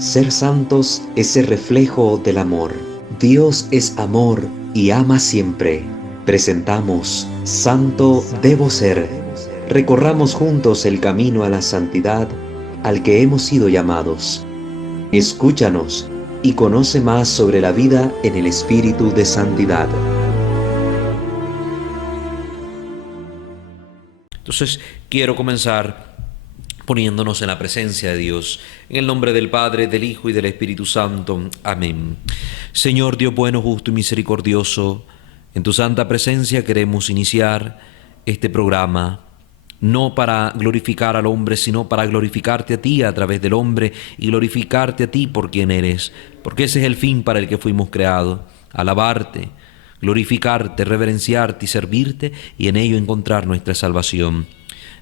Ser santos es ser reflejo del amor. Dios es amor y ama siempre. Presentamos Santo Debo Ser. Recorramos juntos el camino a la santidad al que hemos sido llamados. Escúchanos y conoce más sobre la vida en el espíritu de santidad. Entonces, quiero comenzar poniéndonos en la presencia de Dios, en el nombre del Padre, del Hijo y del Espíritu Santo. Amén. Señor Dios bueno, justo y misericordioso, en tu santa presencia queremos iniciar este programa, no para glorificar al hombre, sino para glorificarte a ti a través del hombre y glorificarte a ti por quien eres, porque ese es el fin para el que fuimos creados, alabarte, glorificarte, reverenciarte y servirte, y en ello encontrar nuestra salvación.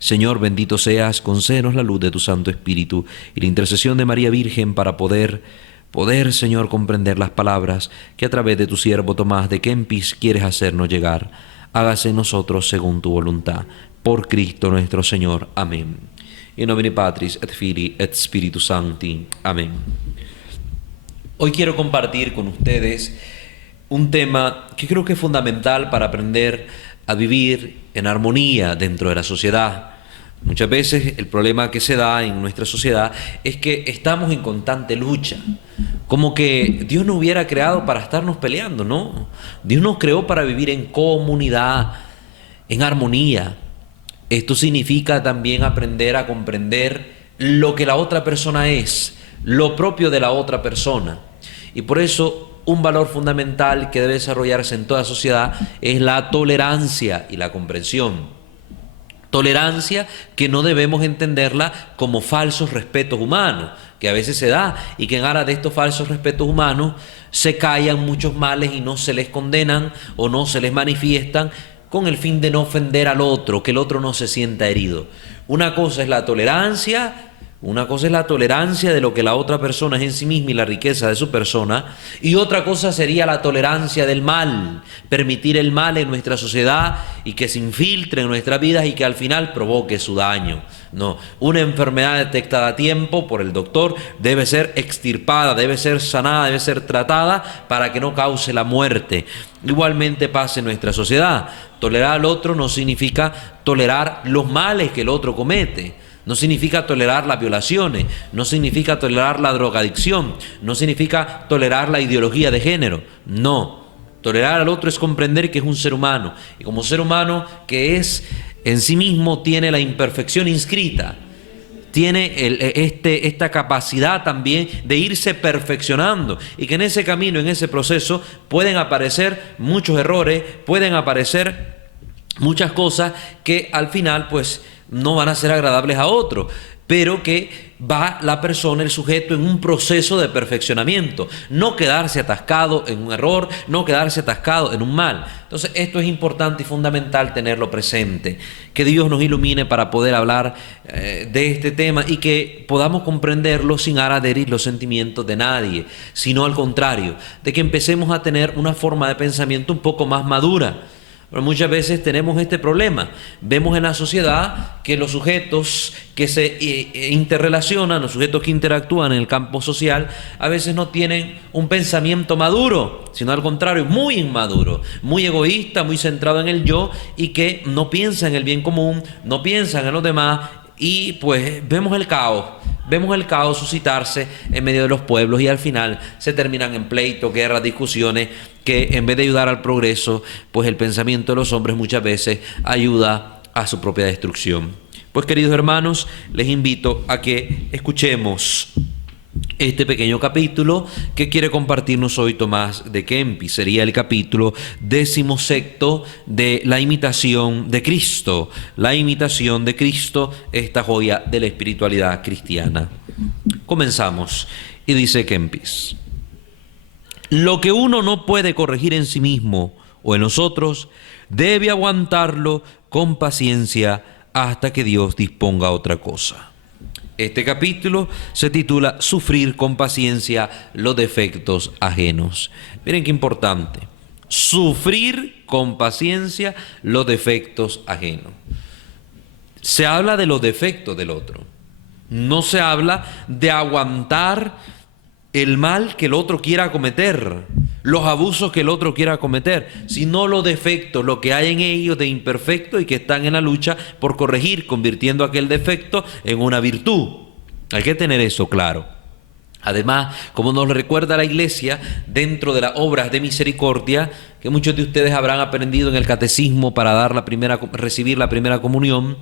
Señor, bendito seas, concédenos la luz de tu Santo Espíritu y la intercesión de María Virgen para poder, Señor, comprender las palabras que a través de tu siervo Tomás de Kempis quieres hacernos llegar. Hágase en nosotros según tu voluntad. Por Cristo nuestro Señor. Amén. In nomine Patris et Filii et Spiritus Sancti. Amén. Hoy quiero compartir con ustedes un tema que creo que es fundamental para aprender a vivir en armonía dentro de la sociedad. Muchas veces el problema que se da en nuestra sociedad es que estamos en constante lucha, como que Dios nos hubiera creado para estarnos peleando, ¿no? Dios nos creó para vivir en comunidad, en armonía. Esto significa también aprender a comprender lo que la otra persona es, lo propio de la otra persona. Y por eso un valor fundamental que debe desarrollarse en toda sociedad es la tolerancia y la comprensión. Tolerancia que no debemos entenderla como falsos respetos humanos, que a veces se da y que en aras de estos falsos respetos humanos se callan muchos males y no se les condenan o no se les manifiestan con el fin de no ofender al otro, que el otro no se sienta herido. Una cosa es la tolerancia de lo que la otra persona es en sí misma y la riqueza de su persona, y otra cosa sería la tolerancia del mal, permitir el mal en nuestra sociedad y que se infiltre en nuestras vidas y que al final provoque su daño. No, una enfermedad detectada a tiempo por el doctor debe ser extirpada, debe ser sanada, debe ser tratada para que no cause la muerte. Igualmente pasa en nuestra sociedad. Tolerar al otro no significa tolerar los males que el otro comete. No significa tolerar las violaciones, no significa tolerar la drogadicción, no significa tolerar la ideología de género. No, tolerar al otro es comprender que es un ser humano. Y como ser humano que es en sí mismo tiene la imperfección inscrita. Tiene esta capacidad también de irse perfeccionando y que en ese camino, en ese proceso, pueden aparecer muchos errores, pueden aparecer muchas cosas que al final pues no van a ser agradables a otros, pero que va la persona, el sujeto, en un proceso de perfeccionamiento, no quedarse atascado en un error, no quedarse atascado en un mal. Entonces esto es importante y fundamental tenerlo presente, que Dios nos ilumine para poder hablar de este tema y que podamos comprenderlo sin herir los sentimientos de nadie, sino al contrario, de que empecemos a tener una forma de pensamiento un poco más madura. Pero muchas veces tenemos este problema. Vemos en la sociedad que los sujetos que se interrelacionan, los sujetos que interactúan en el campo social, a veces no tienen un pensamiento maduro, sino al contrario, muy inmaduro, muy egoísta, muy centrado en el yo y que no piensa en el bien común, no piensan en los demás y pues vemos el caos suscitarse en medio de los pueblos y al final se terminan en pleitos, guerras, discusiones que en vez de ayudar al progreso, pues el pensamiento de los hombres muchas veces ayuda a su propia destrucción. Pues queridos hermanos, les invito a que escuchemos este pequeño capítulo que quiere compartirnos hoy Tomás de Kempis. Sería el capítulo 16 de la imitación de Cristo. La imitación de Cristo, esta joya de la espiritualidad cristiana. Comenzamos. Y dice Kempis: lo que uno no puede corregir en sí mismo o en nosotros, debe aguantarlo con paciencia hasta que Dios disponga otra cosa. Este capítulo se titula Sufrir con paciencia los defectos ajenos. Miren qué importante. Sufrir con paciencia los defectos ajenos. Se habla de los defectos del otro. No se habla de aguantar el mal que el otro quiera cometer, los abusos que el otro quiera cometer, sino los defectos, lo que hay en ellos de imperfecto y que están en la lucha por corregir, convirtiendo aquel defecto en una virtud. Hay que tener eso claro. Además, como nos recuerda la Iglesia, dentro de las obras de misericordia, que muchos de ustedes habrán aprendido en el catecismo para recibir la primera comunión,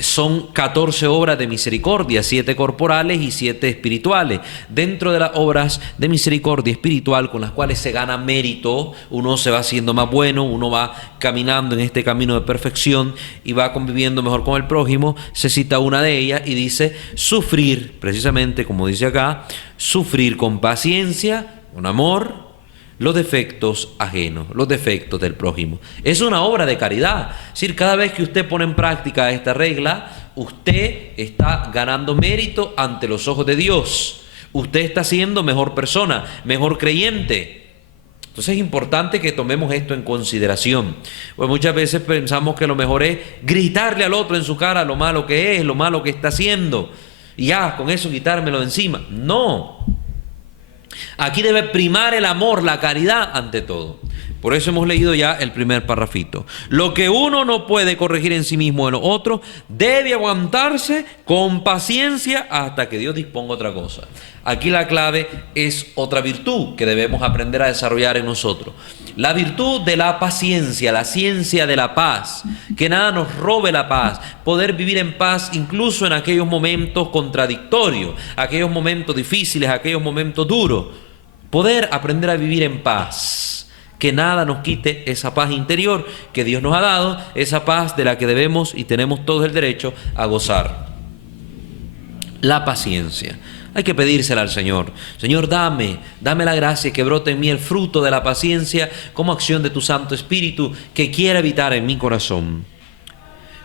son 14 obras de misericordia, 7 corporales y 7 espirituales. Dentro de las obras de misericordia espiritual con las cuales se gana mérito, uno se va haciendo más bueno, uno va caminando en este camino de perfección y va conviviendo mejor con el prójimo. Se cita una de ellas y dice sufrir, precisamente como dice acá, sufrir con paciencia, con amor, los defectos ajenos, los defectos del prójimo. Es una obra de caridad. Es decir, cada vez que usted pone en práctica esta regla, usted está ganando mérito ante los ojos de Dios. Usted está siendo mejor persona, mejor creyente. Entonces es importante que tomemos esto en consideración. Pues muchas veces pensamos que lo mejor es gritarle al otro en su cara lo malo que es, lo malo que está haciendo, y ya, con eso quitármelo de encima. No. Aquí debe primar el amor, la caridad ante todo. Por eso hemos leído ya el primer parrafito. Lo que uno no puede corregir en sí mismo en los otros, debe aguantarse con paciencia hasta que Dios disponga otra cosa. Aquí la clave es otra virtud que debemos aprender a desarrollar en nosotros. La virtud de la paciencia, la ciencia de la paz. Que nada nos robe la paz. Poder vivir en paz incluso en aquellos momentos contradictorios, aquellos momentos difíciles, aquellos momentos duros. Poder aprender a vivir en paz. Que nada nos quite esa paz interior que Dios nos ha dado, esa paz de la que debemos y tenemos todos el derecho a gozar. La paciencia. Hay que pedírsela al Señor. Señor, dame la gracia que brote en mí el fruto de la paciencia como acción de tu Santo Espíritu que quiera habitar en mi corazón.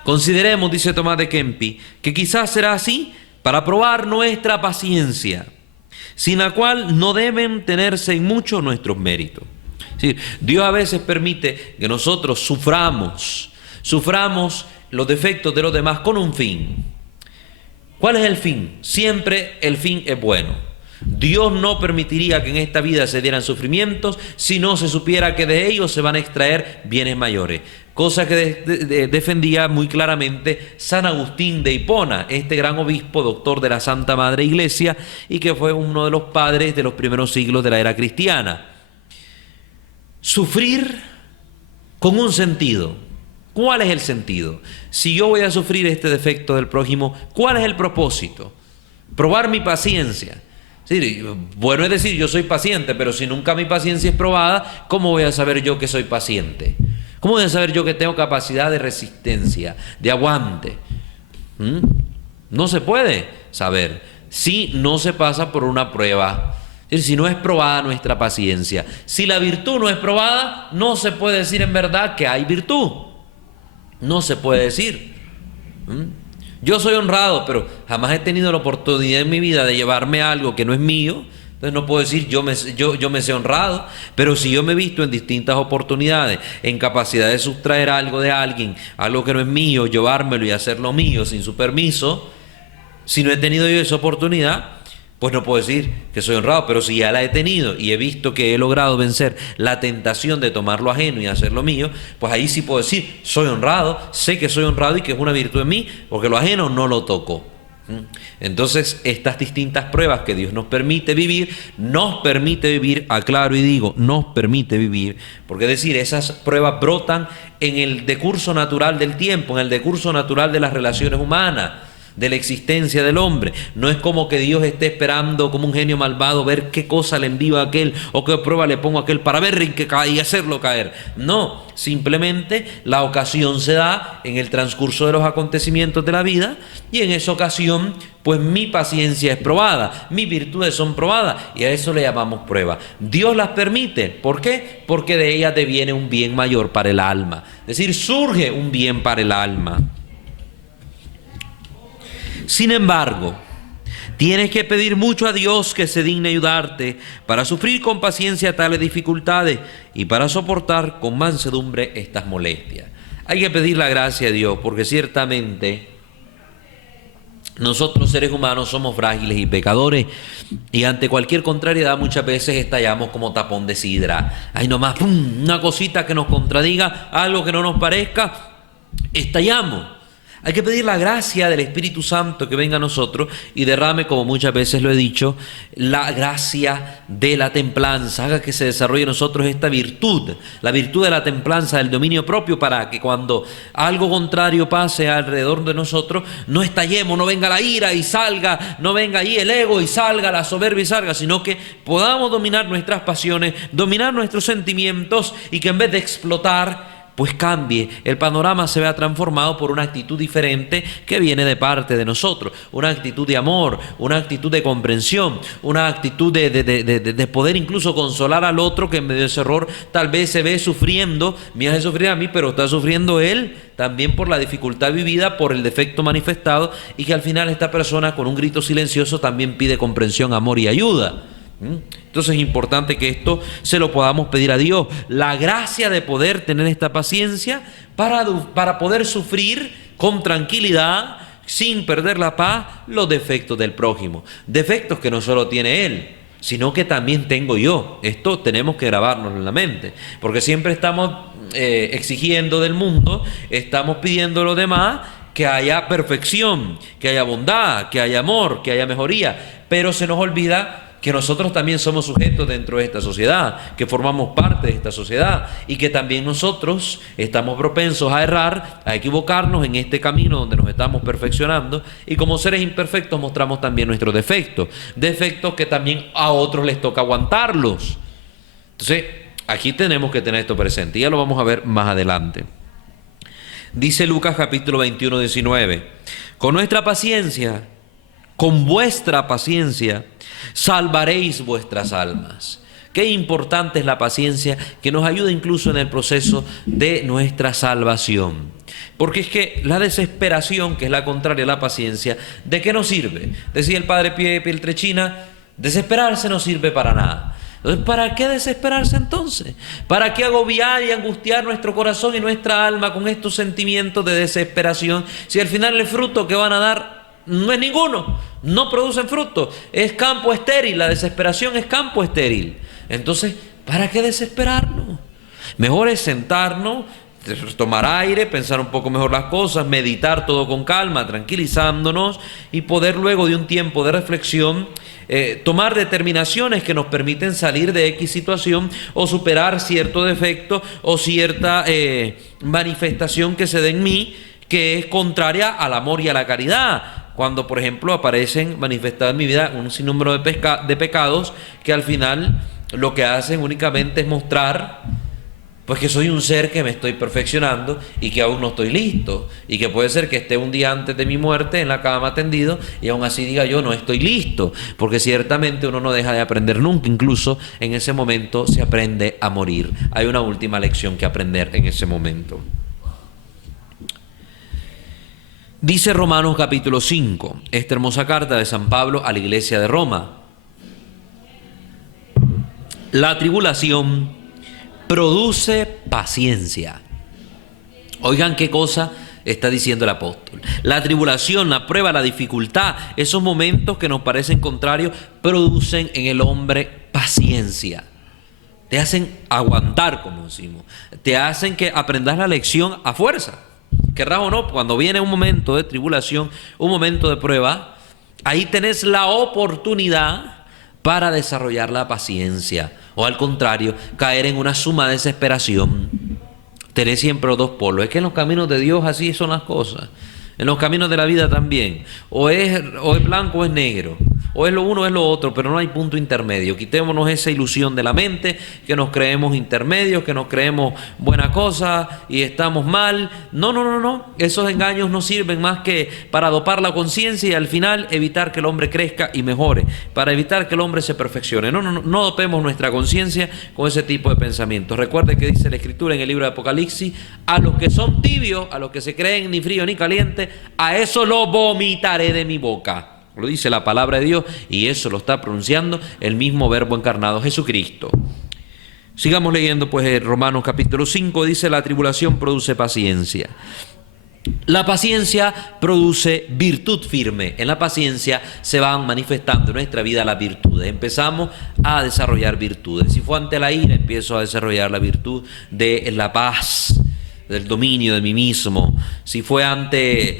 Consideremos, dice Tomás de Kempis, que quizás será así para probar nuestra paciencia, sin la cual no deben tenerse en mucho nuestros méritos. Sí, Dios a veces permite que nosotros suframos los defectos de los demás con un fin. ¿Cuál es el fin? Siempre el fin es bueno. Dios no permitiría que en esta vida se dieran sufrimientos si no se supiera que de ellos se van a extraer bienes mayores. Cosa que defendía muy claramente San Agustín de Hipona, este gran obispo, doctor de la Santa Madre Iglesia, y que fue uno de los padres de los primeros siglos de la era cristiana. Sufrir con un sentido. ¿Cuál es el sentido? Si yo voy a sufrir este defecto del prójimo, ¿cuál es el propósito? Probar mi paciencia. Sí, bueno es decir, yo soy paciente, pero si nunca mi paciencia es probada, ¿cómo voy a saber yo que soy paciente? ¿Cómo voy a saber yo que tengo capacidad de resistencia, de aguante? No se puede saber si no se pasa por una prueba. Es decir, si no es probada nuestra paciencia. Si la virtud no es probada, no se puede decir en verdad que hay virtud. No se puede decir. Yo soy honrado, pero jamás he tenido la oportunidad en mi vida de llevarme algo que no es mío. Entonces no puedo decir yo me sé honrado. Pero si yo me he visto en distintas oportunidades en capacidad de sustraer algo de alguien, algo que no es mío, llevármelo y hacerlo mío sin su permiso, si no he tenido yo esa oportunidad, pues no puedo decir que soy honrado. Pero si ya la he tenido y he visto que he logrado vencer la tentación de tomar lo ajeno y hacerlo mío, pues ahí sí puedo decir, soy honrado, sé que soy honrado y que es una virtud en mí, porque lo ajeno no lo toco. Entonces, estas distintas pruebas que Dios nos permite vivir, aclaro y digo, nos permite vivir, porque es decir, esas pruebas brotan en el decurso natural del tiempo, en el decurso natural de las relaciones humanas, de la existencia del hombre. No es como que Dios esté esperando como un genio malvado ver qué cosa le envío a aquel o qué prueba le pongo a aquel para ver en qué cae y hacerlo caer. No, simplemente la ocasión se da en el transcurso de los acontecimientos de la vida y en esa ocasión pues mi paciencia es probada, mis virtudes son probadas y a eso le llamamos prueba. Dios las permite. ¿Por qué? Porque de ellas deviene un bien mayor para el alma. Es decir, surge un bien para el alma. Sin embargo, tienes que pedir mucho a Dios que se digne ayudarte para sufrir con paciencia tales dificultades y para soportar con mansedumbre estas molestias. Hay que pedir la gracia a Dios porque ciertamente Nosotros seres humanos somos frágiles y pecadores y ante cualquier contrariedad muchas veces estallamos como tapón de sidra. Hay nomás ¡pum!, una cosita que nos contradiga, algo que no nos parezca, estallamos. Hay que pedir la gracia del Espíritu Santo que venga a nosotros y derrame, como muchas veces lo he dicho, la gracia de la templanza. Haga que se desarrolle en nosotros esta virtud, la virtud de la templanza, del dominio propio, para que cuando algo contrario pase alrededor de nosotros, no estallemos, no venga la ira y salga, no venga ahí el ego y salga la soberbia y salga, sino que podamos dominar nuestras pasiones, dominar nuestros sentimientos y que en vez de explotar, pues cambie, el panorama se vea transformado por una actitud diferente que viene de parte de nosotros, una actitud de amor, una actitud de comprensión, una actitud de poder incluso consolar al otro que en medio de ese error tal vez se ve sufriendo, me hace sufrir a mí, pero está sufriendo él también por la dificultad vivida, por el defecto manifestado, y que al final esta persona con un grito silencioso también pide comprensión, amor y ayuda. Entonces es importante que esto se lo podamos pedir a Dios, la gracia de poder tener esta paciencia para poder sufrir con tranquilidad, sin perder la paz, los defectos del prójimo. Defectos que no solo tiene él, sino que también tengo yo. Esto tenemos que grabarnos en la mente, porque siempre estamos exigiendo del mundo, estamos pidiendo a los demás que haya perfección, que haya bondad, que haya amor, que haya mejoría, pero se nos olvida que nosotros también somos sujetos dentro de esta sociedad, que formamos parte de esta sociedad y que también nosotros estamos propensos a errar, a equivocarnos en este camino donde nos estamos perfeccionando, y como seres imperfectos mostramos también nuestros defectos, defectos que también a otros les toca aguantarlos. Entonces, aquí tenemos que tener esto presente y ya lo vamos a ver más adelante. Dice Lucas capítulo 21, 19, con nuestra paciencia, con vuestra paciencia, salvaréis vuestras almas. Qué importante es la paciencia, que nos ayuda incluso en el proceso de nuestra salvación. Porque es que la desesperación, que es la contraria a la paciencia, ¿de qué nos sirve? Decía el padre Pietrelcina, desesperarse no sirve para nada. Entonces, ¿para qué desesperarse entonces? ¿Para qué agobiar y angustiar nuestro corazón y nuestra alma con estos sentimientos de desesperación, si al final el fruto que van a dar no es ninguno, no producen fruto, es campo estéril, la desesperación es campo estéril? Entonces, ¿para qué desesperarnos? Mejor es sentarnos, tomar aire, pensar un poco mejor las cosas, meditar todo con calma, tranquilizándonos, y poder luego de un tiempo de reflexión tomar determinaciones que nos permiten salir de X situación o superar cierto defecto o cierta manifestación que se dé en mí que es contraria al amor y a la caridad. Cuando, por ejemplo, aparecen manifestados en mi vida un sinnúmero de pecados que al final lo que hacen únicamente es mostrar pues que soy un ser que me estoy perfeccionando y que aún no estoy listo, y que puede ser que esté un día antes de mi muerte en la cama tendido y aún así diga yo no estoy listo, porque ciertamente uno no deja de aprender nunca, incluso en ese momento se aprende a morir. Hay una última lección que aprender en ese momento. Dice Romanos capítulo 5, esta hermosa carta de San Pablo a la iglesia de Roma: la tribulación produce paciencia. Oigan qué cosa está diciendo el apóstol. La tribulación, la prueba, la dificultad, esos momentos que nos parecen contrarios, producen en el hombre paciencia. Te hacen aguantar, como decimos. Te hacen que aprendas la lección a fuerza. Querrás o no, cuando viene un momento de tribulación, un momento de prueba, ahí tenés la oportunidad para desarrollar la paciencia. O al contrario, caer en una suma desesperación. Tenés siempre los dos polos. Es que en los caminos de Dios así son las cosas. En los caminos de la vida también. O es blanco o es negro. O es lo uno o es lo otro, pero no hay punto intermedio. Quitémonos esa ilusión de la mente, que nos creemos intermedios, que nos creemos buena cosa y estamos mal. No. Esos engaños no sirven más que para dopar la conciencia y al final evitar que el hombre crezca y mejore, para evitar que el hombre se perfeccione. No dopemos nuestra conciencia con ese tipo de pensamientos. Recuerde que dice la Escritura en el libro de Apocalipsis: a los que son tibios, a los que se creen ni frío ni caliente, a eso lo vomitaré de mi boca. Lo dice la palabra de Dios y eso lo está pronunciando el mismo Verbo encarnado, Jesucristo. Sigamos leyendo pues Romanos capítulo 5, dice: la tribulación produce paciencia. La paciencia produce virtud firme. En la paciencia se van manifestando en nuestra vida las virtudes. Empezamos a desarrollar virtudes. Si fue ante la ira, empiezo a desarrollar la virtud de la paz, del dominio de mí mismo. Si fue ante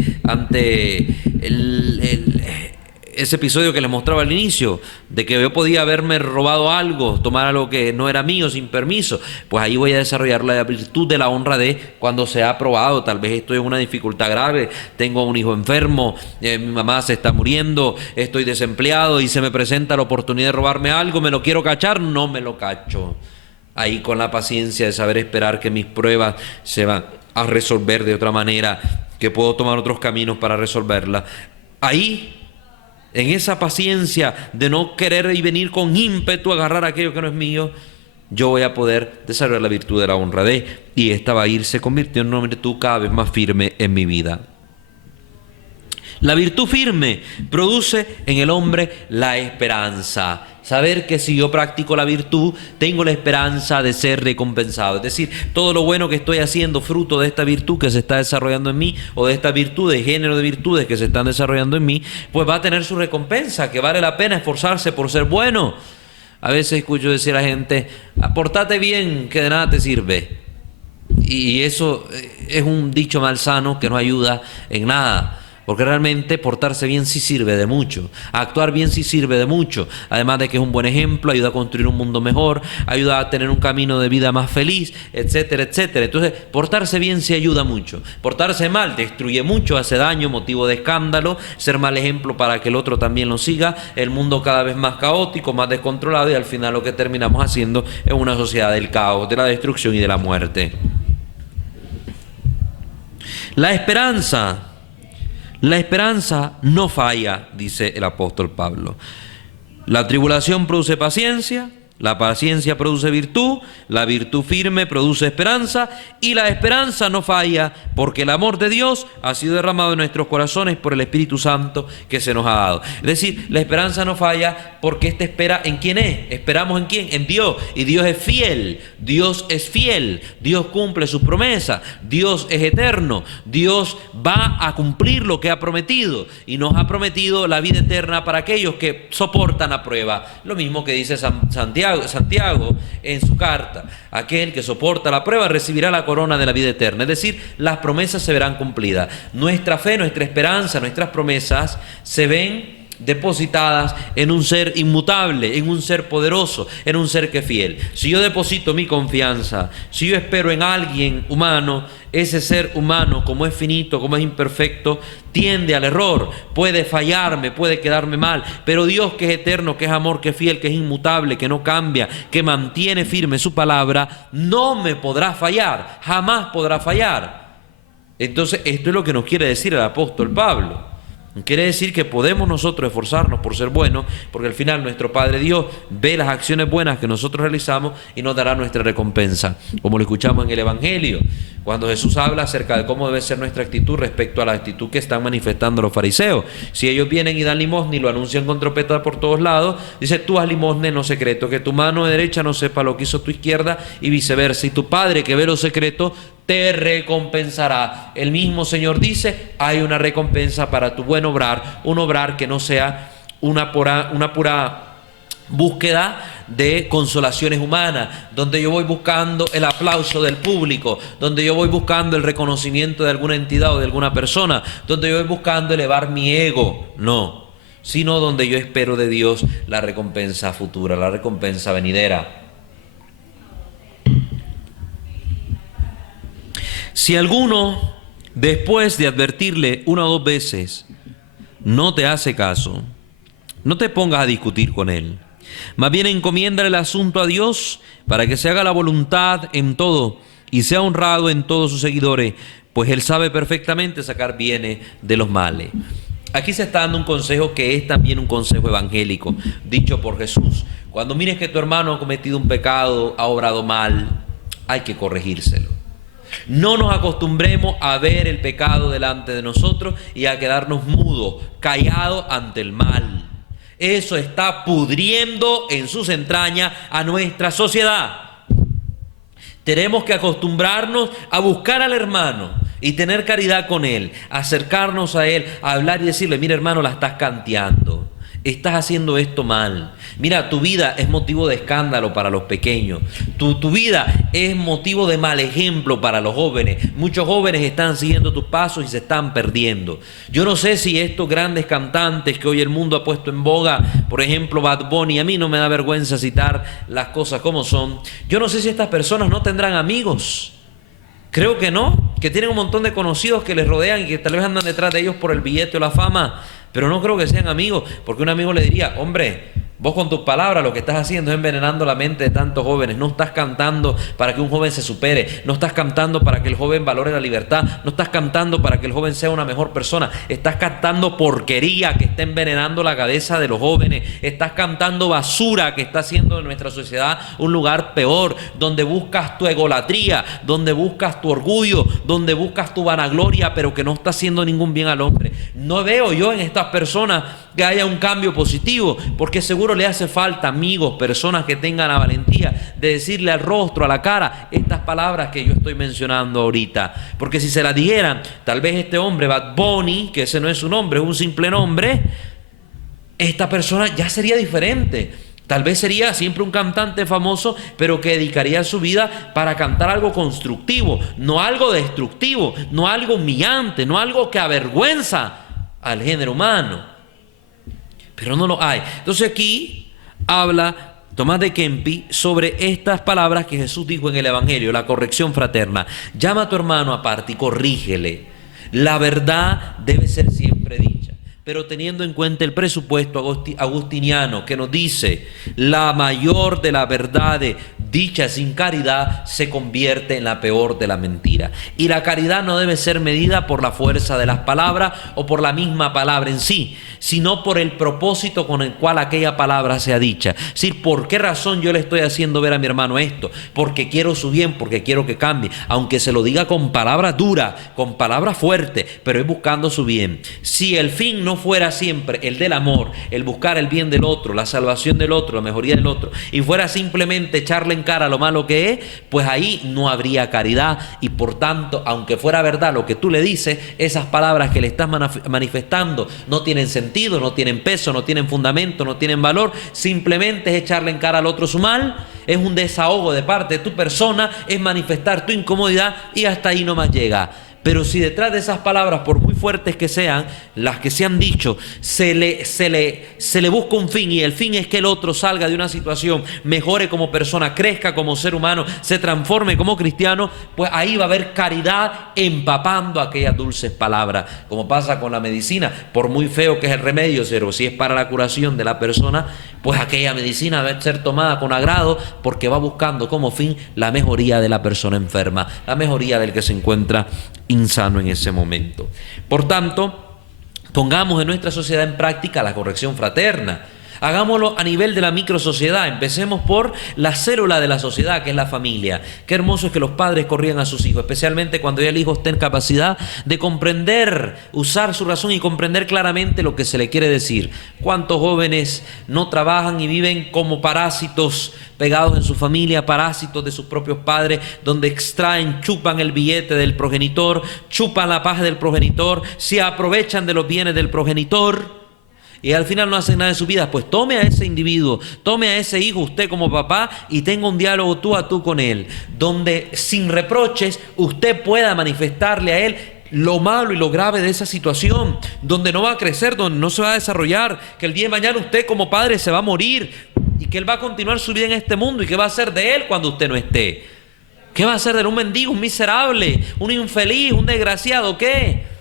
ese episodio que les mostraba al inicio, de que yo podía haberme robado algo, tomar algo que no era mío sin permiso, pues ahí voy a desarrollar la virtud de la honradez cuando se ha probado. Tal vez estoy en una dificultad grave, tengo un hijo enfermo, mi mamá se está muriendo, estoy desempleado y se me presenta la oportunidad de robarme algo, ¿me lo quiero cachar? No me lo cacho. Ahí con la paciencia de saber esperar que mis pruebas se van a resolver de otra manera, que puedo tomar otros caminos para resolverla. Ahí, en esa paciencia de no querer y venir con ímpetu a agarrar aquello que no es mío, yo voy a poder desarrollar la virtud de la honradez, y esta va a irse convirtiendo en una virtud cada vez más firme en mi vida. La virtud firme produce en el hombre la esperanza. Saber que si yo practico la virtud, tengo la esperanza de ser recompensado. Es decir, todo lo bueno que estoy haciendo, fruto de esta virtud que se está desarrollando en mí, o de esta virtud, de género de virtudes que se están desarrollando en mí, pues va a tener su recompensa, que vale la pena esforzarse por ser bueno. A veces escucho decir a la gente, portate bien, que de nada te sirve. Y eso es un dicho malsano que no ayuda en nada. Porque realmente portarse bien sí sirve de mucho, actuar bien sí sirve de mucho, además de que es un buen ejemplo, ayuda a construir un mundo mejor, ayuda a tener un camino de vida más feliz, etcétera, etcétera. Entonces, portarse bien sí ayuda mucho. Portarse mal destruye mucho, hace daño, motivo de escándalo, ser mal ejemplo para que el otro también lo siga, el mundo cada vez más caótico, más descontrolado, y al final lo que terminamos haciendo es una sociedad del caos, de la destrucción y de la muerte. La esperanza no falla, dice el apóstol Pablo. La tribulación produce paciencia, la paciencia produce virtud, la virtud firme produce esperanza, y la esperanza no falla porque el amor de Dios ha sido derramado en nuestros corazones por el Espíritu Santo que se nos ha dado. Es decir, la esperanza no falla porque esta espera en quién es. ¿Esperamos en quién? En Dios. Y Dios es fiel. Dios es fiel. Dios cumple sus promesas. Dios es eterno. Dios va a cumplir lo que ha prometido. Y nos ha prometido la vida eterna para aquellos que soportan la prueba. Lo mismo que dice Santiago en su carta: aquel que soporta la prueba recibirá la corona de la vida eterna. Es decir, las promesas se verán cumplidas. Nuestra fe, nuestra esperanza, nuestras promesas se ven depositadas en un ser inmutable, en un ser poderoso, en un ser que es fiel. Si yo deposito mi confianza, si yo espero en alguien humano, ese ser humano, como es finito, como es imperfecto, tiende al error, puede fallarme, puede quedarme mal, pero Dios, que es eterno, que es amor, que es fiel, que es inmutable, que no cambia, que mantiene firme su palabra, no me podrá fallar, jamás podrá fallar. Entonces, esto es lo que nos quiere decir el apóstol Pablo. Quiere decir que podemos nosotros esforzarnos por ser buenos, porque al final nuestro Padre Dios ve las acciones buenas que nosotros realizamos y nos dará nuestra recompensa, como lo escuchamos en el Evangelio, cuando Jesús habla acerca de cómo debe ser nuestra actitud respecto a la actitud que están manifestando los fariseos. Si ellos vienen y dan limosna y lo anuncian con trompeta por todos lados, dice: tú haz limosna en lo secreto, que tu mano derecha no sepa lo que hizo tu izquierda, y viceversa, y tu Padre que ve lo secreto te recompensará. El mismo Señor dice: hay una recompensa para tu buen obrar, un obrar que no sea una pura búsqueda de consolaciones humanas, donde yo voy buscando el aplauso del público, donde yo voy buscando el reconocimiento de alguna entidad o de alguna persona, donde yo voy buscando elevar mi ego. No, sino donde yo espero de Dios la recompensa futura, la recompensa venidera. Si alguno, después de advertirle una o dos veces, no te hace caso, no te pongas a discutir con él. Más bien encomiéndale el asunto a Dios para que se haga la voluntad en todo y sea honrado en todos sus seguidores, pues Él sabe perfectamente sacar bienes de los males. Aquí se está dando un consejo que es también un consejo evangélico, dicho por Jesús. Cuando mires que tu hermano ha cometido un pecado, ha obrado mal, hay que corregírselo. No nos acostumbremos a ver el pecado delante de nosotros y a quedarnos mudos, callados ante el mal. Eso está pudriendo en sus entrañas a nuestra sociedad. Tenemos que acostumbrarnos a buscar al hermano, y tener caridad con él, acercarnos a él, a hablar y decirle: mira, hermano, la estás canteando, estás haciendo esto mal. Mira, tu vida es motivo de escándalo para los pequeños. Tu vida es motivo de mal ejemplo para los jóvenes. Muchos jóvenes están siguiendo tus pasos y se están perdiendo. Yo no sé si estos grandes cantantes que hoy el mundo ha puesto en boga, por ejemplo Bad Bunny, a mí no me da vergüenza citar las cosas como son. Yo no sé si estas personas no tendrán amigos. Creo que no, que tienen un montón de conocidos que les rodean y que tal vez andan detrás de ellos por el billete o la fama, pero no creo que sean amigos, porque un amigo le diría: hombre, vos con tus palabras lo que estás haciendo es envenenando la mente de tantos jóvenes. No estás cantando para que un joven se supere, no estás cantando para que el joven valore la libertad, no estás cantando para que el joven sea una mejor persona, estás cantando porquería que está envenenando la cabeza de los jóvenes, estás cantando basura que está haciendo de nuestra sociedad un lugar peor, donde buscas tu egolatría, donde buscas tu orgullo, donde buscas tu vanagloria, pero que no está haciendo ningún bien al hombre. No veo yo en estas personas que haya un cambio positivo, porque seguro le hace falta amigos, personas que tengan la valentía de decirle al rostro, a la cara, estas palabras que yo estoy mencionando ahorita. Porque si se las dijeran, tal vez este hombre, Bad Bunny, que ese no es su nombre, es un simple nombre, esta persona ya sería diferente. Tal vez sería siempre un cantante famoso, pero que dedicaría su vida para cantar algo constructivo, no algo destructivo, no algo humillante, no algo que avergüenza al género humano. Pero no lo hay. Entonces aquí habla Tomás de Kempis sobre estas palabras que Jesús dijo en el Evangelio, la corrección fraterna. Llama a tu hermano aparte y corrígele. La verdad debe ser siempre dicha, pero teniendo en cuenta el presupuesto agustiniano que nos dice: la mayor de las verdades dicha sin caridad se convierte en la peor de la mentira. Y la caridad no debe ser medida por la fuerza de las palabras o por la misma palabra en sí, sino por el propósito con el cual aquella palabra sea dicha. Es decir, ¿por qué razón yo le estoy haciendo ver a mi hermano esto? Porque quiero su bien, porque quiero que cambie, aunque se lo diga con palabras duras, con palabras fuertes, pero es buscando su bien. Si el fin no fuera siempre el del amor, el buscar el bien del otro, la salvación del otro, la mejoría del otro, y fuera simplemente echarle en cara lo malo que es, pues ahí no habría caridad. Y por tanto, aunque fuera verdad lo que tú le dices, esas palabras que le estás manifestando no tienen sentido, no tienen peso, no tienen fundamento, no tienen valor. Simplemente es echarle en cara al otro su mal, es un desahogo de parte de tu persona, es manifestar tu incomodidad y hasta ahí nomás llega. Pero si detrás de esas palabras, por muy fuertes que sean, las que se han dicho, se le busca un fin, y el fin es que el otro salga de una situación, mejore como persona, crezca como ser humano, se transforme como cristiano, pues ahí va a haber caridad empapando aquellas dulces palabras. Como pasa con la medicina, por muy feo que es el remedio, pero si es para la curación de la persona, pues aquella medicina debe ser tomada con agrado, porque va buscando como fin la mejoría de la persona enferma, la mejoría del que se encuentra insano en ese momento. Por tanto, pongamos en nuestra sociedad en práctica la corrección fraterna. Hagámoslo a nivel de la microsociedad. Empecemos por la célula de la sociedad, que es la familia. Qué hermoso es que los padres corrían a sus hijos, especialmente cuando ya el hijo esté en capacidad de comprender, usar su razón y comprender claramente lo que se le quiere decir. ¿Cuántos jóvenes no trabajan y viven como parásitos, pegados en su familia, parásitos de sus propios padres, donde extraen, chupan el billete del progenitor, chupan la paz del progenitor, se aprovechan de los bienes del progenitor y al final no hacen nada de su vida? Pues tome a ese individuo, tome a ese hijo usted como papá y tenga un diálogo tú a tú con él, donde sin reproches usted pueda manifestarle a él lo malo y lo grave de esa situación, donde no va a crecer, donde no se va a desarrollar, que el día de mañana usted como padre se va a morir y que él va a continuar su vida en este mundo. ¿Y qué va a hacer de él cuando usted no esté? ¿Qué va a hacer de él? ¿Un mendigo, un miserable, un infeliz, un desgraciado? ¿Qué?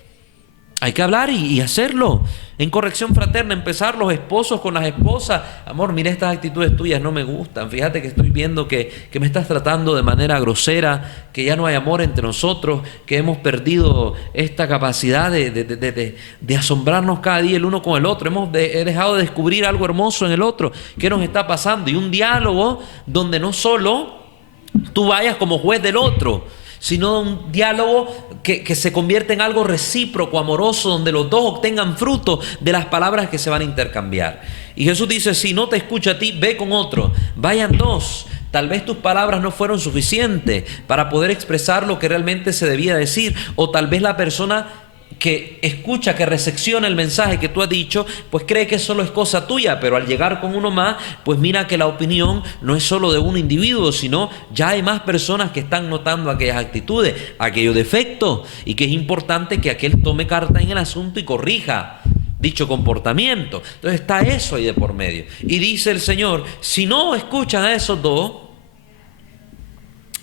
Hay que hablar y hacerlo. En corrección fraterna, empezar los esposos con las esposas. Amor, mira, estas actitudes tuyas no me gustan. Fíjate que estoy viendo que me estás tratando de manera grosera, que ya no hay amor entre nosotros, que hemos perdido esta capacidad de asombrarnos cada día el uno con el otro. Hemos dejado de descubrir algo hermoso en el otro. ¿Qué nos está pasando? Y un diálogo donde no solo tú vayas como juez del otro, sino un diálogo que se convierte en algo recíproco, amoroso, donde los dos obtengan fruto de las palabras que se van a intercambiar. Y Jesús dice: si no te escucha a ti, ve con otro, vayan dos, Tal vez tus palabras no fueron suficientes para poder expresar lo que realmente se debía decir, o tal vez la persona que escucha, que recepciona el mensaje que tú has dicho, pues cree que solo es cosa tuya, pero al llegar con uno más, pues mira que la opinión no es solo de un individuo, sino ya hay más personas que están notando aquellas actitudes, aquellos defectos, y que es importante que aquel tome carta en el asunto y corrija dicho comportamiento. Entonces está eso ahí de por medio. Y dice el Señor, si no escuchan a esos dos,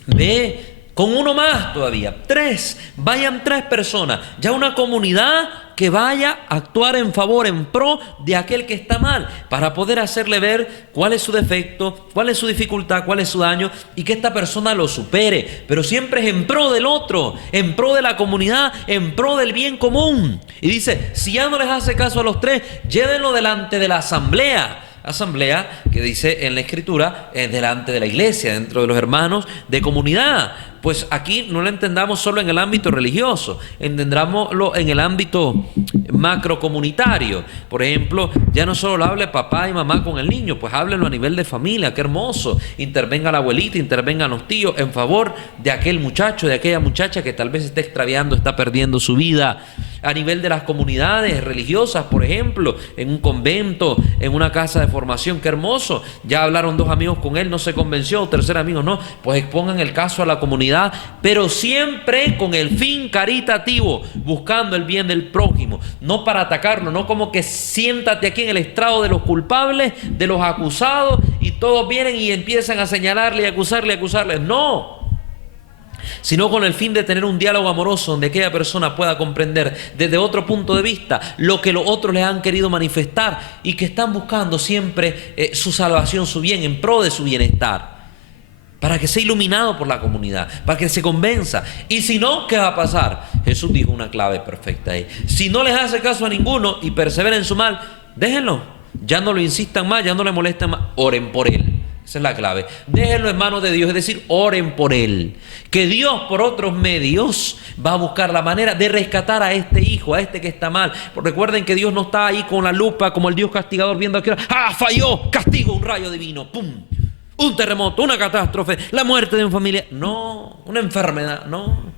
ve con uno más todavía, 3, vayan 3 personas, ya una comunidad que vaya a actuar en favor, en pro de aquel que está mal, para poder hacerle ver cuál es su defecto, cuál es su dificultad, cuál es su daño, y que esta persona lo supere, pero siempre es en pro del otro, en pro de la comunidad, en pro del bien común. Y dice, si ya no les hace caso a los 3, llévenlo delante de la asamblea que dice en la Escritura, delante de la iglesia, dentro de los hermanos de comunidad. Pues aquí no lo entendamos solo en el ámbito religioso, entendámoslo en el ámbito macrocomunitario. Por ejemplo, ya no solo lo hable papá y mamá con el niño, pues háblenlo a nivel de familia, qué hermoso. Intervenga la abuelita, intervengan los tíos en favor de aquel muchacho, de aquella muchacha que tal vez esté extraviando, está perdiendo su vida. A nivel de las comunidades religiosas, por ejemplo, en un convento, en una casa de formación, qué hermoso. Ya hablaron 2 amigos con él, no se convenció, 3er amigo no, pues expongan el caso a la comunidad, pero siempre con el fin caritativo, buscando el bien del prójimo, no para atacarlo, no como que siéntate aquí en el estrado de los culpables, de los acusados, y todos vienen y empiezan a señalarle y acusarle, no, sino con el fin de tener un diálogo amoroso donde aquella persona pueda comprender desde otro punto de vista lo que los otros les han querido manifestar y que están buscando siempre su salvación, su bien, en pro de su bienestar, para que sea iluminado por la comunidad, para que se convenza. Y si no, ¿qué va a pasar? Jesús dijo una clave perfecta ahí: si no les hace caso a ninguno y persevera en su mal, déjenlo, ya no lo insistan más, ya no le molesten más, oren por él. Esa es la clave. Déjenlo en manos de Dios, es decir, oren por él. Que Dios por otros medios va a buscar la manera de rescatar a este hijo, a este que está mal. Porque recuerden que Dios no está ahí con la lupa como el Dios castigador viendo que falló, castigo, un rayo divino, pum, un terremoto, una catástrofe, la muerte de una familia. No, una enfermedad, no.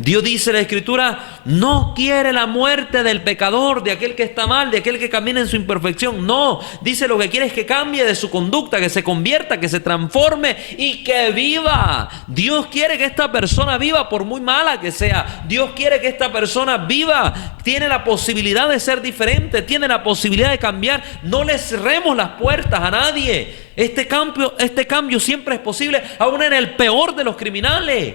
Dios dice en la Escritura, no quiere la muerte del pecador, de aquel que está mal, de aquel que camina en su imperfección. No, dice lo que quiere es que cambie de su conducta, que se convierta, que se transforme y que viva. Dios quiere que esta persona viva por muy mala que sea. Dios quiere que esta persona viva. Tiene la posibilidad de ser diferente, tiene la posibilidad de cambiar. No le cerremos las puertas a nadie. Este cambio siempre es posible, aún en el peor de los criminales.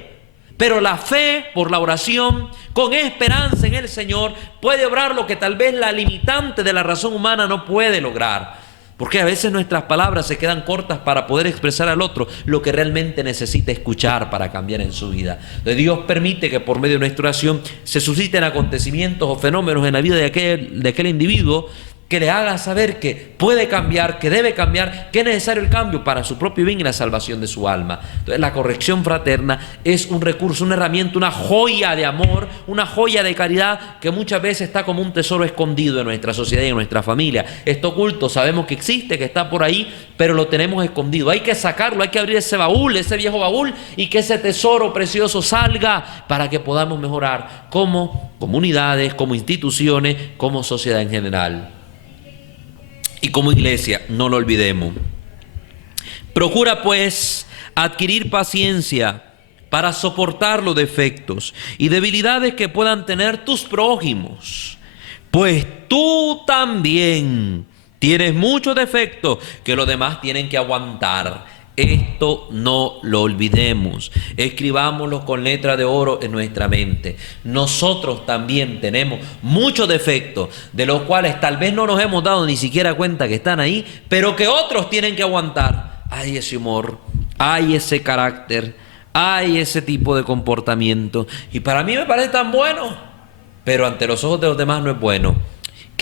Pero la fe por la oración, con esperanza en el Señor, puede obrar lo que tal vez la limitante de la razón humana no puede lograr. Porque a veces nuestras palabras se quedan cortas para poder expresar al otro lo que realmente necesita escuchar para cambiar en su vida. Entonces Dios permite que por medio de nuestra oración se susciten acontecimientos o fenómenos en la vida de aquel individuo que le haga saber que puede cambiar, que debe cambiar, que es necesario el cambio para su propio bien y la salvación de su alma. Entonces la corrección fraterna es un recurso, una herramienta, una joya de amor, una joya de caridad que muchas veces está como un tesoro escondido en nuestra sociedad y en nuestra familia. Está oculto, sabemos que existe, que está por ahí, pero lo tenemos escondido. Hay que sacarlo, hay que abrir ese baúl, ese viejo baúl, y que ese tesoro precioso salga para que podamos mejorar como comunidades, como instituciones, como sociedad en general. Y como iglesia, no lo olvidemos. Procura pues adquirir paciencia para soportar los defectos y debilidades que puedan tener tus prójimos, pues tú también tienes muchos defectos que los demás tienen que aguantar. Esto no lo olvidemos, escribámoslo con letra de oro en nuestra mente. Nosotros también tenemos muchos defectos, de los cuales tal vez no nos hemos dado ni siquiera cuenta que están ahí, pero que otros tienen que aguantar. Hay ese humor, hay ese carácter, hay ese tipo de comportamiento, y para mí me parece tan bueno, pero ante los ojos de los demás no es bueno.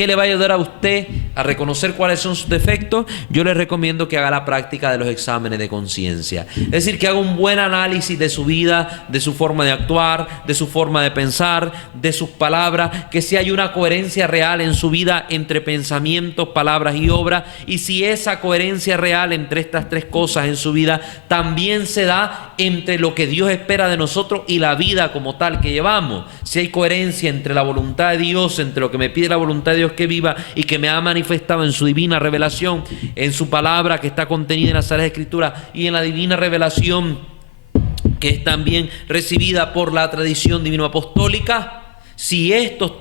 ¿Qué le va a ayudar a usted a reconocer cuáles son sus defectos? Yo le recomiendo que haga la práctica de los exámenes de conciencia. Es decir, que haga un buen análisis de su vida, de su forma de actuar, de su forma de pensar, de sus palabras, que si hay una coherencia real en su vida entre pensamientos, palabras y obras, y si esa coherencia real entre estas tres cosas en su vida también se da entre lo que Dios espera de nosotros y la vida como tal que llevamos. Si hay coherencia entre la voluntad de Dios, entre lo que me pide la voluntad de Dios que viva y que me ha manifestado en su divina revelación, en su palabra que está contenida en las Sagradas Escrituras y en la divina revelación que es también recibida por la tradición divino apostólica, si esto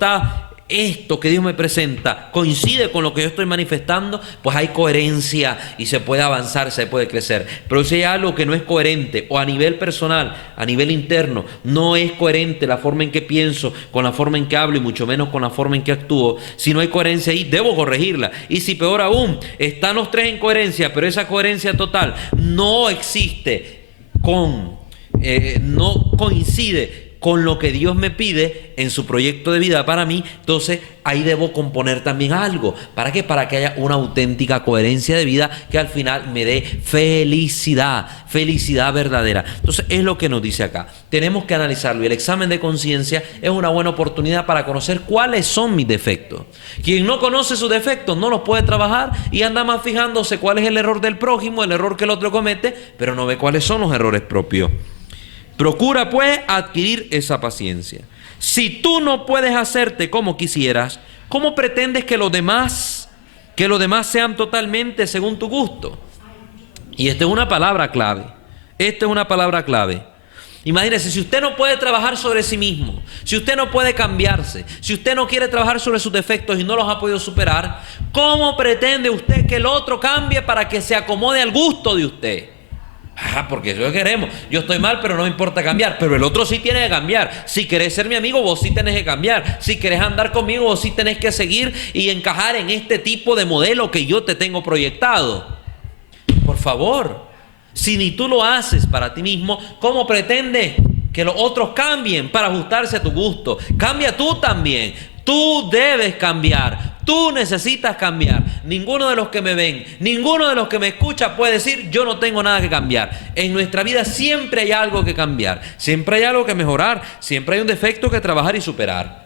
que Dios me presenta coincide con lo que yo estoy manifestando, pues hay coherencia y se puede avanzar, se puede crecer. Pero si hay algo que no es coherente, o a nivel personal, a nivel interno, no es coherente la forma en que pienso, con la forma en que hablo y mucho menos con la forma en que actúo, si no hay coherencia ahí, debo corregirla. Y si peor aún, están los tres en coherencia, pero esa coherencia total no existe no coincide con lo que Dios me pide en su proyecto de vida para mí, entonces ahí debo componer también algo. ¿Para qué? Para que haya una auténtica coherencia de vida que al final me dé felicidad verdadera. Entonces es lo que nos dice acá. Tenemos que analizarlo y el examen de conciencia es una buena oportunidad para conocer cuáles son mis defectos. Quien no conoce sus defectos no los puede trabajar y anda más fijándose cuál es el error del prójimo, el error que el otro comete, pero no ve cuáles son los errores propios. Procura pues adquirir esa paciencia. Si tú no puedes hacerte como quisieras, ¿cómo pretendes que los demás sean totalmente según tu gusto? Y esta es una palabra clave. Imagínese, si usted no puede trabajar sobre sí mismo, si usted no puede cambiarse, si usted no quiere trabajar sobre sus defectos y no los ha podido superar, ¿cómo pretende usted que el otro cambie para que se acomode al gusto de usted? Porque eso queremos. Yo estoy mal, pero no me importa cambiar. Pero el otro sí tiene que cambiar. Si querés ser mi amigo, vos sí tenés que cambiar. Si querés andar conmigo, vos sí tenés que seguir y encajar en este tipo de modelo que yo te tengo proyectado. Por favor, si ni tú lo haces para ti mismo, ¿cómo pretendes que los otros cambien para ajustarse a tu gusto? Cambia tú también. Tú debes cambiar. Tú necesitas cambiar. Ninguno de los que me ven, ninguno de los que me escucha puede decir yo no tengo nada que cambiar. En nuestra vida siempre hay algo que cambiar, siempre hay algo que mejorar, siempre hay un defecto que trabajar y superar.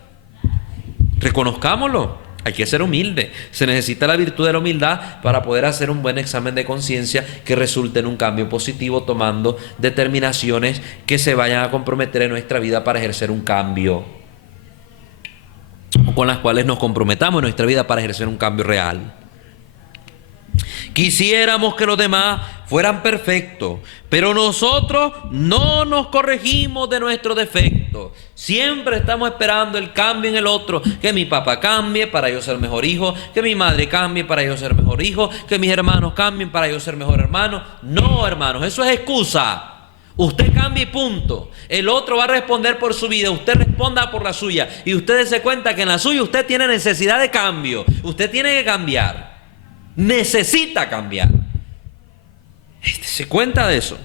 Reconozcámoslo. Hay que ser humilde. Se necesita la virtud de la humildad para poder hacer un buen examen de conciencia que resulte en un cambio positivo, tomando determinaciones que se vayan a comprometer en nuestra vida para ejercer un cambio, o con las cuales nos comprometamos en nuestra vida para ejercer un cambio real. Quisiéramos que los demás fueran perfectos, pero nosotros no nos corregimos de nuestros defectos. Siempre estamos esperando el cambio en el otro, que mi papá cambie para yo ser mejor hijo, que mi madre cambie para yo ser mejor hijo, que mis hermanos cambien para yo ser mejor hermano. No, hermanos, eso es excusa. Usted cambie y punto. El otro va a responder por su vida, usted responda por la suya. Y usted se cuenta que en la suya usted tiene necesidad de cambio. Usted tiene que cambiar. Necesita cambiar. Se cuenta de eso.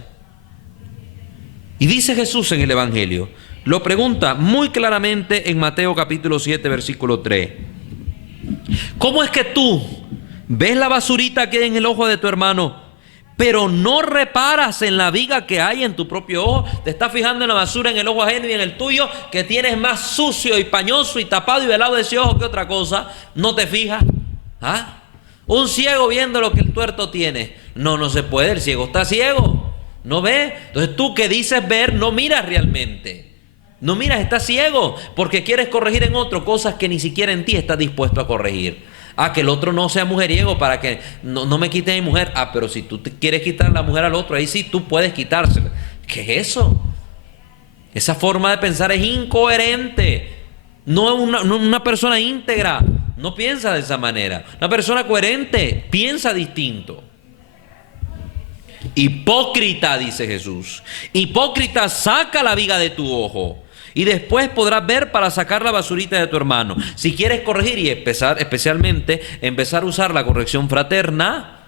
Y dice Jesús en el Evangelio, lo pregunta muy claramente en Mateo capítulo 7, versículo 3. ¿Cómo es que tú ves la basurita que hay en el ojo de tu hermano, pero no reparas en la viga que hay en tu propio ojo? Te estás fijando en la basura en el ojo ajeno y en el tuyo, que tienes más sucio y pañoso y tapado y velado de ese ojo que otra cosa. ¿No te fijas? Un ciego viendo lo que el tuerto tiene. No se puede, el ciego está ciego, no ve. Entonces tú que dices ver, no miras realmente. No miras, estás ciego, porque quieres corregir en otro cosas que ni siquiera en ti estás dispuesto a corregir. Que el otro no sea mujeriego para que no me quite a mi mujer. Pero si tú te quieres quitar la mujer al otro, ahí sí tú puedes quitársela. ¿Qué es eso? Esa forma de pensar es incoherente. No una persona íntegra no piensa de esa manera. Una persona coherente piensa distinto. Hipócrita, dice Jesús. Hipócrita, saca la viga de tu ojo y después podrás ver para sacar la basurita de tu hermano. Si quieres corregir y especialmente empezar a usar la corrección fraterna,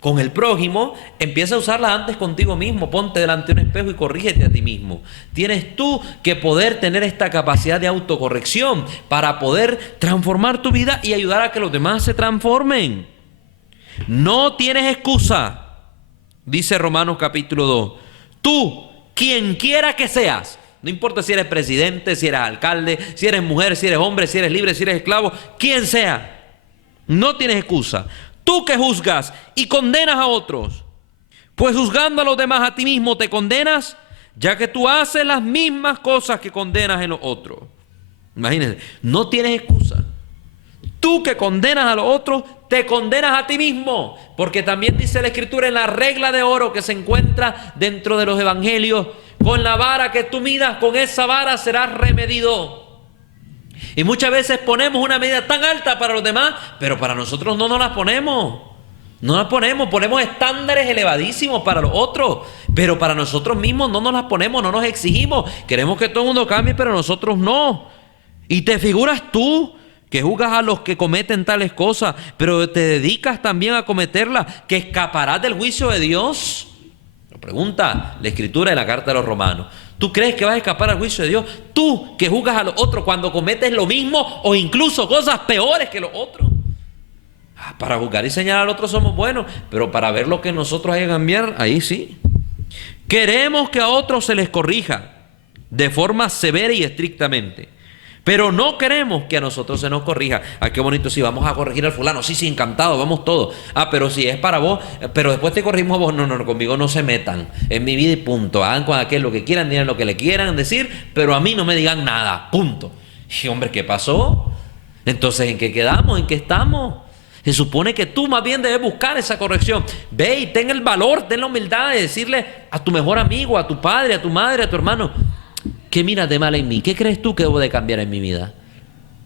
con el prójimo, empieza a usarla antes contigo mismo. Ponte delante de un espejo y corrígete a ti mismo. Tienes tú que poder tener esta capacidad de autocorrección para poder transformar tu vida y ayudar a que los demás se transformen. No tienes excusa, dice Romanos capítulo 2. Tú, quien quiera que seas, no importa si eres presidente, si eres alcalde, si eres mujer, si eres hombre, si eres libre, si eres esclavo, quien sea, no tienes excusa. Tú que juzgas y condenas a otros, pues juzgando a los demás a ti mismo te condenas, ya que tú haces las mismas cosas que condenas en los otros. Imagínense, no tienes excusa. Tú que condenas a los otros, te condenas a ti mismo, porque también dice la Escritura en la regla de oro que se encuentra dentro de los evangelios: con la vara que tú midas, con esa vara serás remedido. Y muchas veces ponemos una medida tan alta para los demás, pero para nosotros no nos las ponemos. No las ponemos, ponemos estándares elevadísimos para los otros, pero para nosotros mismos no nos las ponemos, no nos exigimos. Queremos que todo el mundo cambie, pero nosotros no. Y te figuras tú que juzgas a los que cometen tales cosas, pero te dedicas también a cometerlas, que escaparás del juicio de Dios. Lo pregunta la Escritura en la carta de los Romanos. ¿Tú crees que vas a escapar al juicio de Dios? Tú que juzgas a los otros cuando cometes lo mismo o incluso cosas peores que los otros. Para juzgar y señalar al otro somos buenos, pero para ver lo que nosotros hay que cambiar, ahí sí. Queremos que a otros se les corrija de forma severa y estrictamente, pero no queremos que a nosotros se nos corrija. Qué bonito, si vamos a corregir al fulano, sí, encantado, vamos todos. Pero si es para vos, pero después te corrimos a vos, no, conmigo no se metan, en mi vida y punto. Hagan con aquel lo que quieran, digan lo que le quieran decir, pero a mí no me digan nada, punto. Y hombre, ¿qué pasó? Entonces, ¿en qué quedamos? ¿En qué estamos? Se supone que tú más bien debes buscar esa corrección. Ve y ten el valor, ten la humildad de decirle a tu mejor amigo, a tu padre, a tu madre, a tu hermano: ¿qué miras de mal en mí? ¿Qué crees tú que debo de cambiar en mi vida?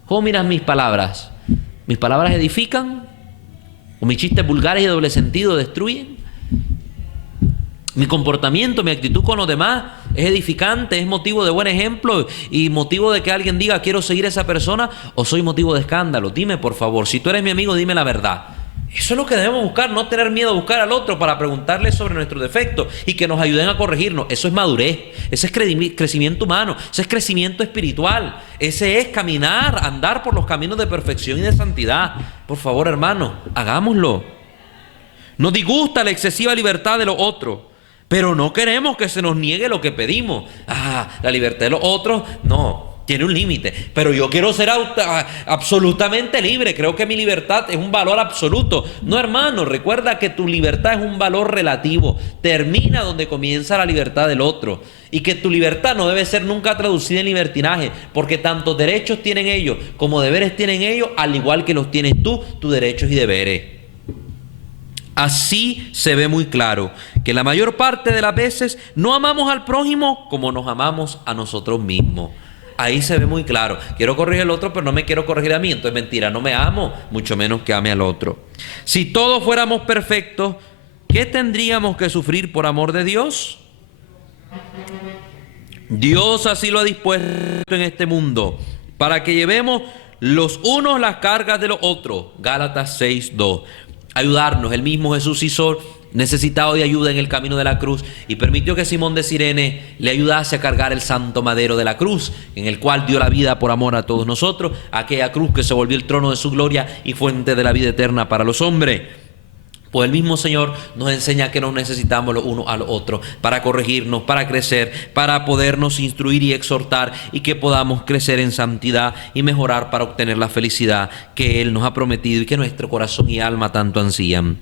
¿Cómo miras mis palabras? ¿Mis palabras edifican? ¿O mis chistes vulgares y de doble sentido destruyen? ¿Mi comportamiento, mi actitud con los demás es edificante, es motivo de buen ejemplo y motivo de que alguien diga quiero seguir a esa persona, o soy motivo de escándalo? Dime, por favor, si tú eres mi amigo, dime la verdad. Eso es lo que debemos buscar, no tener miedo a buscar al otro para preguntarle sobre nuestros defectos y que nos ayuden a corregirnos. Eso es madurez, ese es crecimiento humano, ese es crecimiento espiritual, ese es caminar, andar por los caminos de perfección y de santidad. Por favor, hermano, hagámoslo. Nos disgusta la excesiva libertad de los otros, pero no queremos que se nos niegue lo que pedimos. La libertad de los otros, no. Tiene un límite, pero yo quiero ser absolutamente libre. Creo que mi libertad es un valor absoluto. No, hermano, recuerda que tu libertad es un valor relativo. Termina donde comienza la libertad del otro. Y que tu libertad no debe ser nunca traducida en libertinaje, porque tantos derechos tienen ellos como deberes tienen ellos, al igual que los tienes tú, tus derechos y deberes. Así se ve muy claro que la mayor parte de las veces no amamos al prójimo como nos amamos a nosotros mismos. Ahí se ve muy claro. Quiero corregir al otro, pero no me quiero corregir a mí. Entonces, mentira, no me amo, mucho menos que ame al otro. Si todos fuéramos perfectos, ¿qué tendríamos que sufrir por amor de Dios? Dios así lo ha dispuesto en este mundo, para que llevemos los unos las cargas de los otros. Gálatas 6:2. Ayudarnos. El mismo Jesús hizo necesitado de ayuda en el camino de la cruz y permitió que Simón de Cirene le ayudase a cargar el santo madero de la cruz, en el cual dio la vida por amor a todos nosotros, aquella cruz que se volvió el trono de su gloria y fuente de la vida eterna para los hombres. Pues el mismo Señor nos enseña que nos necesitamos los unos a los otros para corregirnos, para crecer, para podernos instruir y exhortar, y que podamos crecer en santidad y mejorar para obtener la felicidad que Él nos ha prometido y que nuestro corazón y alma tanto ansían.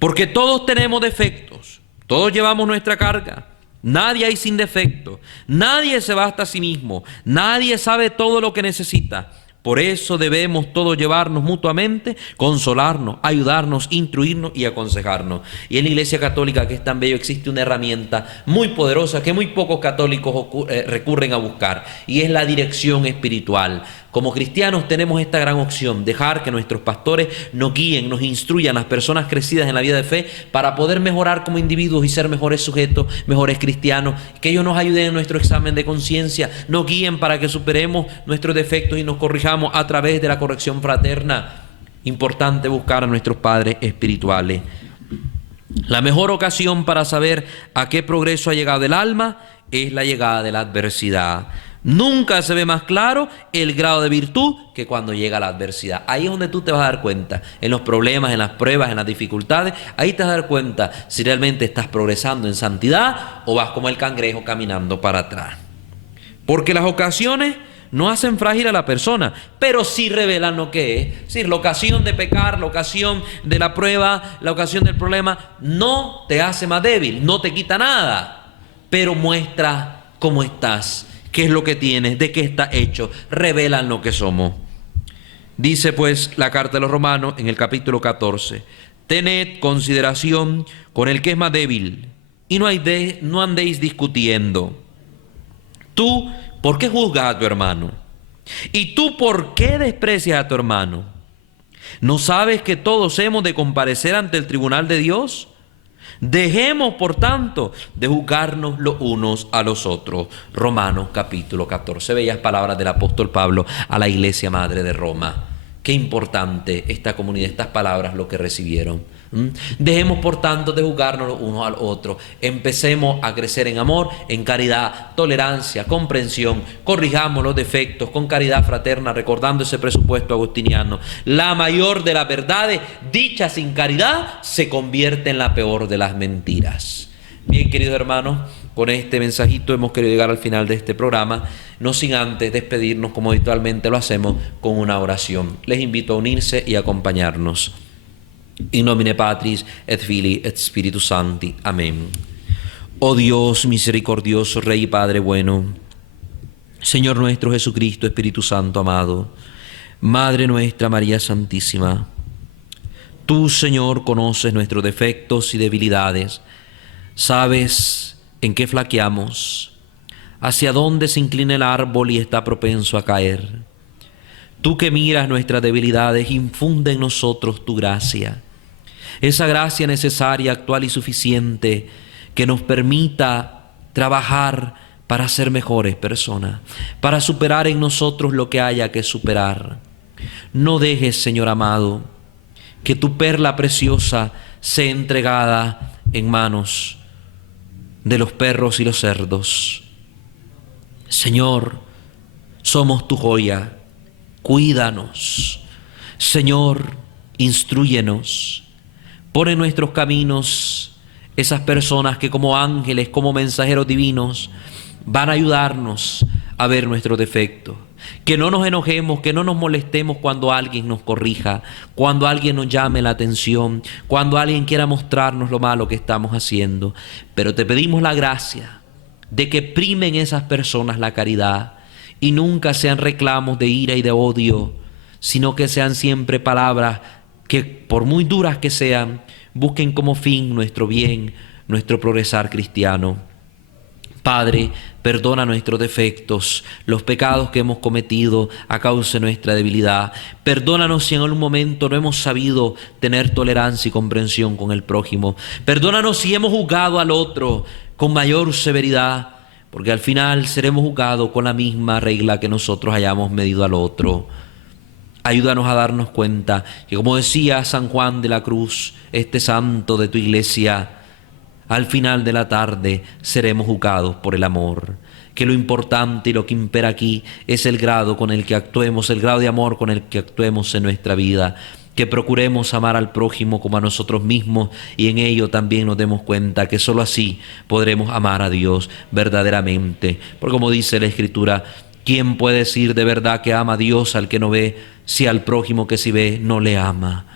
Porque todos tenemos defectos, todos llevamos nuestra carga. Nadie hay sin defecto, nadie se basta a sí mismo, nadie sabe todo lo que necesita. Por eso debemos todos llevarnos mutuamente, consolarnos, ayudarnos, instruirnos y aconsejarnos. Y en la Iglesia Católica, que es tan bello, existe una herramienta muy poderosa que muy pocos católicos recurren a buscar, y es la dirección espiritual. Como cristianos tenemos esta gran opción: dejar que nuestros pastores nos guíen, nos instruyan, las personas crecidas en la vida de fe, para poder mejorar como individuos y ser mejores sujetos, mejores cristianos. Que ellos nos ayuden en nuestro examen de conciencia, nos guíen para que superemos nuestros defectos y nos corrijamos a través de la corrección fraterna. Importante buscar a nuestros padres espirituales. La mejor ocasión para saber a qué progreso ha llegado el alma es la llegada de la adversidad. Nunca se ve más claro el grado de virtud que cuando llega la adversidad. Ahí es donde tú te vas a dar cuenta, en los problemas, en las pruebas, en las dificultades. Ahí te vas a dar cuenta si realmente estás progresando en santidad o vas como el cangrejo caminando para atrás. Porque las ocasiones no hacen frágil a la persona, pero sí revelan lo que es. Es decir, la ocasión de pecar, la ocasión de la prueba, la ocasión del problema, no te hace más débil, no te quita nada, pero muestra cómo estás, qué es lo que tienes, de qué está hecho, revelan lo que somos. Dice pues la carta de los Romanos en el capítulo 14, tened consideración con el que es más débil y no andéis discutiendo. Tú, ¿por qué juzgas a tu hermano? ¿Y tú por qué desprecias a tu hermano? ¿No sabes que todos hemos de comparecer ante el tribunal de Dios? Dejemos, por tanto, de juzgarnos los unos a los otros. Romanos capítulo 14. Bellas palabras del apóstol Pablo a la iglesia madre de Roma. Qué importante esta comunidad, estas palabras, lo que recibieron. Dejemos, por tanto, de juzgarnos los unos al otro. Empecemos a crecer en amor, en caridad, tolerancia, comprensión. Corrijamos los defectos con caridad fraterna, recordando ese presupuesto agustiniano. La mayor de las verdades, dicha sin caridad, se convierte en la peor de las mentiras. Bien, queridos hermanos, con este mensajito hemos querido llegar al final de este programa, no sin antes despedirnos como habitualmente lo hacemos con una oración. Les invito a unirse y acompañarnos. In nomine Patris et Filii et Spiritus Sancti. Amén. Oh Dios misericordioso, Rey y Padre bueno, Señor nuestro Jesucristo, Espíritu Santo amado, Madre nuestra María Santísima, tú, Señor, conoces nuestros defectos y debilidades, sabes en qué flaqueamos, hacia dónde se inclina el árbol y está propenso a caer. Tú que miras nuestras debilidades, infunde en nosotros tu gracia, esa gracia necesaria, actual y suficiente, que nos permita trabajar para ser mejores personas, para superar en nosotros lo que haya que superar. No dejes, Señor amado, que tu perla preciosa sea entregada en manos de los perros y los cerdos. Señor, somos tu joya, cuídanos. Señor, instrúyenos. Pon en nuestros caminos esas personas que como ángeles, como mensajeros divinos, van a ayudarnos a ver nuestros defectos. Que no nos enojemos, que no nos molestemos cuando alguien nos corrija, cuando alguien nos llame la atención, cuando alguien quiera mostrarnos lo malo que estamos haciendo. Pero te pedimos la gracia de que primen esas personas la caridad y nunca sean reclamos de ira y de odio, sino que sean siempre palabras que, por muy duras que sean, busquen como fin nuestro bien, nuestro progresar cristiano. Padre, perdona nuestros defectos, los pecados que hemos cometido a causa de nuestra debilidad. Perdónanos si en algún momento no hemos sabido tener tolerancia y comprensión con el prójimo. Perdónanos si hemos juzgado al otro con mayor severidad, porque al final seremos juzgados con la misma regla que nosotros hayamos medido al otro. Ayúdanos a darnos cuenta que, como decía San Juan de la Cruz, este santo de tu iglesia, al final de la tarde seremos juzgados por el amor. Que lo importante y lo que impera aquí es el grado con el que actuemos, el grado de amor con el que actuemos en nuestra vida. Que procuremos amar al prójimo como a nosotros mismos y en ello también nos demos cuenta que sólo así podremos amar a Dios verdaderamente. Porque como dice la Escritura, ¿quién puede decir de verdad que ama a Dios al que no ve, si al prójimo que sí ve no le ama?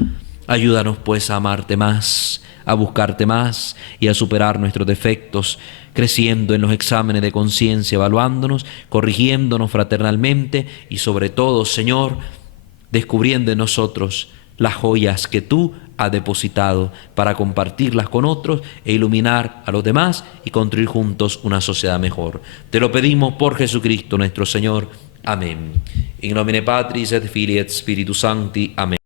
Ayúdanos pues a amarte más, a buscarte más y a superar nuestros defectos, creciendo en los exámenes de conciencia, evaluándonos, corrigiéndonos fraternalmente y sobre todo, Señor, descubriendo en nosotros las joyas que tú has depositado para compartirlas con otros e iluminar a los demás y construir juntos una sociedad mejor. Te lo pedimos por Jesucristo nuestro Señor. Amén. In nomine Patris et Filii et Spiritus Sancti. Amén.